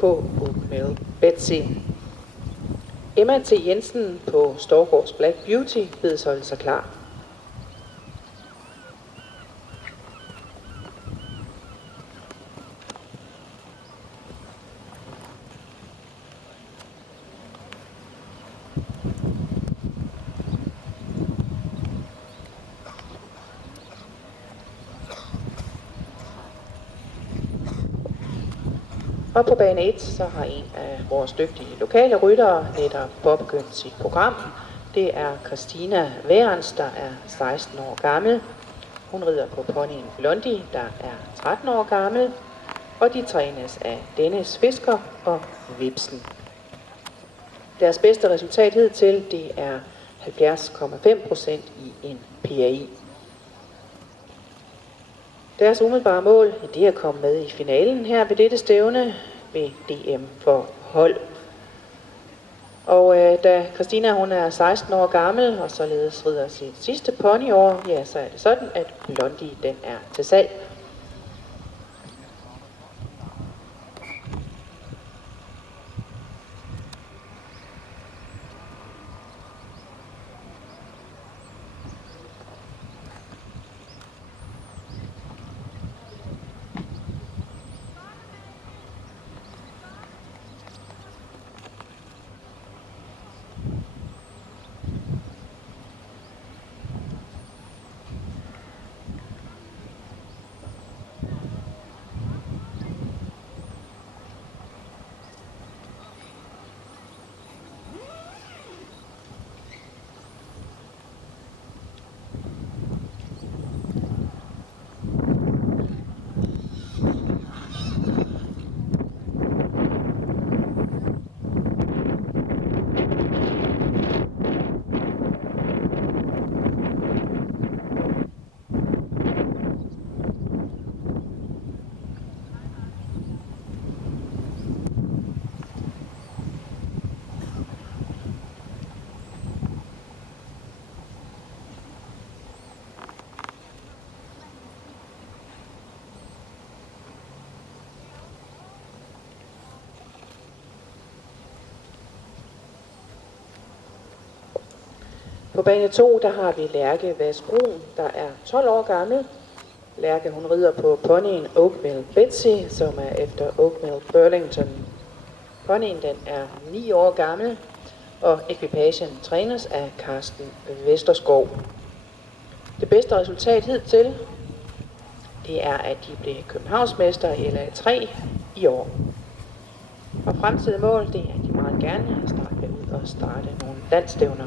på Oakmill Betsy. Emma T. Jensen på Storgårds Black Beauty bedes holde sig klar. Og på bane 1, så har en af vores dygtige lokale ryttere netop påbegyndt sit program. Det er Christina Værens, der er 16 år gammel. Hun rider på ponyen Blondie, der er 13 år gammel. Og de trænes af Dennis Fisker og Vipsen. Deres bedste resultat hidtil, det er 70,5% i en PAI. Deres umiddelbare mål, det er at komme med i finalen her ved dette stævne ved DM for hold. Og da Christina hun er 16 år gammel og således rider sit sidste ponyår, ja, så er det sådan, at Blondie den er til salg. På bane 2, der har vi Lærke Vasbrun, der er 12 år gammel. Lærke, hun rider på ponyen Oakmill Betsy, som er efter Oakmill Burlington. Ponyen, den er 9 år gammel, og ekvipagen trænes af Carsten Vesterskov. Det bedste resultat hidtil, det er, at de blev københavnsmester i LA3 i år. Og fremtidige mål, det er, at de meget gerne vil starte ud og starte nogle landstævner.